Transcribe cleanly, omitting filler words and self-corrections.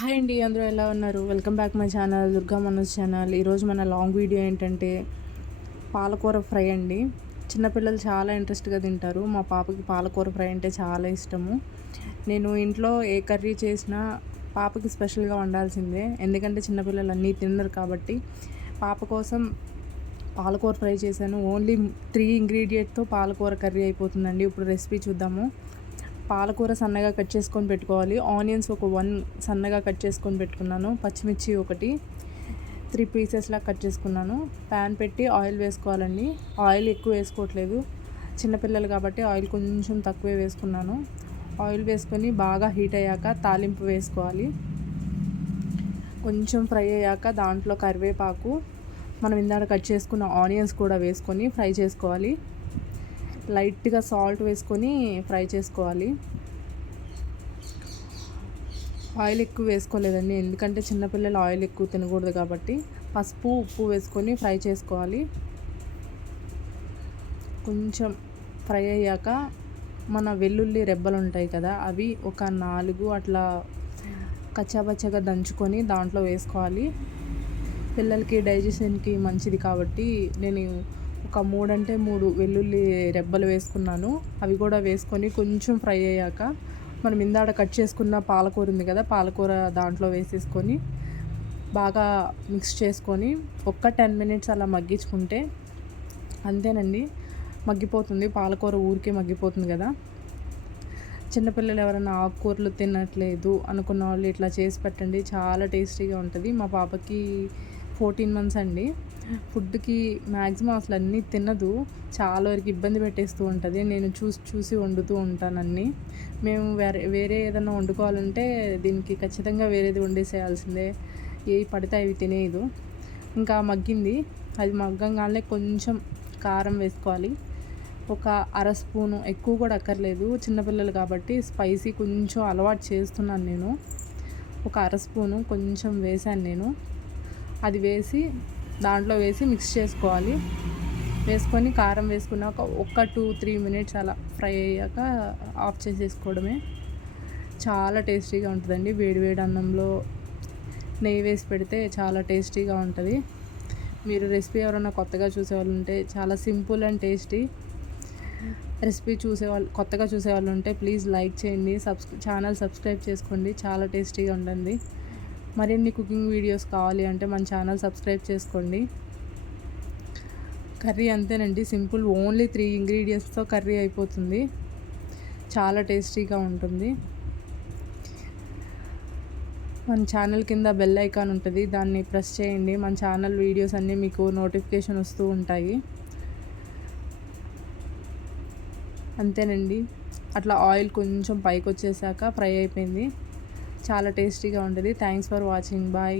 Hi అండి, అందరూ ఎలా ఉన్నారు? Welcome back my channel Durga Manoj channel. ఈరోజు మన లాంగ్ వీడియో ఏంటంటే పాలకూర ఫ్రై అండి. చిన్నపిల్లలు చాలా ఇంట్రెస్ట్గా తింటారు. మా పాపకి పాలకూర ఫ్రై అంటే చాలా ఇష్టము. నేను ఇంట్లో ఏ కర్రీ చేసినా పాపకి స్పెషల్గా వండాల్సిందే, ఎందుకంటే చిన్నపిల్లలు అన్నీ తినరు కాబట్టి. పాప కోసం పాలకూర ఫ్రై చేశాను. ఓన్లీ 3 ఇంగ్రీడియంట్తో పాలకూర కర్రీ అయిపోతుందండి. ఇప్పుడు రెసిపీ చూద్దాము. పాలకూర సన్నగా కట్ చేసుకొని పెట్టుకోవాలి. ఆనియన్స్ ఒక 1 సన్నగా కట్ చేసుకొని పెట్టుకున్నాను. పచ్చిమిర్చి ఒకటి 3 పీసెస్లా కట్ చేసుకున్నాను. ప్యాన్ పెట్టి ఆయిల్ వేసుకోవాలండి. ఆయిల్ ఎక్కువ వేసుకోవట్లేదు, చిన్నపిల్లలు కాబట్టి ఆయిల్ కొంచెం తక్కువే వేసుకున్నాను. ఆయిల్ వేసుకొని బాగా హీట్ అయ్యాక తాలింపు వేసుకోవాలి. కొంచెం ఫ్రై అయ్యాక దాంట్లో కరివేపాకు, మనం ఇందాక కట్ చేసుకున్న ఆనియన్స్ కూడా వేసుకొని ఫ్రై చేసుకోవాలి. లైట్గా సాల్ట్ వేసుకొని ఫ్రై చేసుకోవాలి. ఆయిల్ ఎక్కువ వేసుకోలేదండి, ఎందుకంటే చిన్నపిల్లలు ఆయిల్ ఎక్కువ తినకూడదు కాబట్టి. పసుపు ఉప్పు వేసుకొని ఫ్రై చేసుకోవాలి. కొంచెం ఫ్రై అయ్యాక మన వెల్లుల్లి రెబ్బలు ఉంటాయి కదా, అవి ఒక 4 అట్లా కచ్చాపచ్చగా దంచుకొని దాంట్లో వేసుకోవాలి. పిల్లలకి డైజెషన్కి మంచిది కాబట్టి నేను ఒక 3 అంటే 3 వెల్లుల్లి రెబ్బలు వేసుకున్నాను. అవి కూడా వేసుకొని కొంచెం ఫ్రై అయ్యాక మనం ఇందాక కట్ చేసుకున్న పాలకూర ఉంది కదా, పాలకూర దాంట్లో వేసేసుకొని బాగా మిక్స్ చేసుకొని ఒక్క 10 మినిట్స్ అలా మగ్గించుకుంటే అంతేనండి, మగ్గిపోతుంది. పాలకూర ఊరికే మగ్గిపోతుంది కదా. చిన్నపిల్లలు ఎవరైనా ఆకుకూరలు తినట్లేదు అనుకున్న వాళ్ళు ఇట్లా చేసి పెట్టండి, చాలా టేస్టీగా ఉంటుంది. మా పాపకి 14 మంత్స్ అండి. ఫుడ్కి మ్యాక్సిమం అసలు అన్నీ తినదు, చాలా వరకు ఇబ్బంది పెట్టేస్తూ ఉంటుంది. నేను చూసి వండుతూ ఉంటాను అన్నీ. మేము వేరే ఏదైనా వండుకోవాలంటే దీనికి ఖచ్చితంగా వేరేది వండేసేయాల్సిందే, ఏవి పడితే అవి తినేయదు. ఇంకా మగ్గింది, అది మగ్గంగానే కొంచెం కారం వేసుకోవాలి. ఒక 1/2 స్పూను, ఎక్కువ కూడా అక్కర్లేదు, చిన్నపిల్లలు కాబట్టి స్పైసీ కొంచెం అలవాటు చేస్తున్నాను నేను. ఒక 1/2 స్పూను కొంచెం వేసాను నేను. అది వేసి దాంట్లో వేసి మిక్స్ చేసుకోవాలి. వేసుకొని కారం వేసుకున్నాక ఒక 2-3 మినిట్స్ అలా ఫ్రై అయ్యాక ఆఫ్ చేసేసుకోవడమే. చాలా టేస్టీగా ఉంటుందండి. వేడివేడి అన్నంలో నెయ్యి వేసి పెడితే చాలా టేస్టీగా ఉంటుంది. మీరు రెసిపీ ఎవరైనా కొత్తగా చూసేవాళ్ళు ఉంటే, చాలా సింపుల్ అండ్ టేస్టీ రెసిపీ కొత్తగా చూసేవాళ్ళు ఉంటే ప్లీజ్ లైక్ చేయండి, ఛానల్ సబ్స్క్రైబ్ చేసుకోండి. చాలా టేస్టీగా ఉంటుంది. మరిన్ని కుకింగ్ వీడియోస్ కావాలి అంటే మన ఛానల్ సబ్స్క్రైబ్ చేసుకోండి. కర్రీ అంతేనండి, సింపుల్. ఓన్లీ 3 ఇంగ్రీడియంట్స్తో కర్రీ అయిపోతుంది. చాలా టేస్టీగా ఉంటుంది. మన ఛానల్ కింద బెల్ ఐకాన్ ఉంటుంది, దాన్ని ప్రెస్ చేయండి. మన ఛానల్ వీడియోస్ అన్నీ మీకు నోటిఫికేషన్ వస్తూ ఉంటాయి. అంతేనండి, అట్లా ఆయిల్ కొంచెం పైకి వచ్చేసాక ఫ్రై అయిపోయింది. చాలా టేస్టీగా ఉంటుంది. Thanks for watching. బాయ్.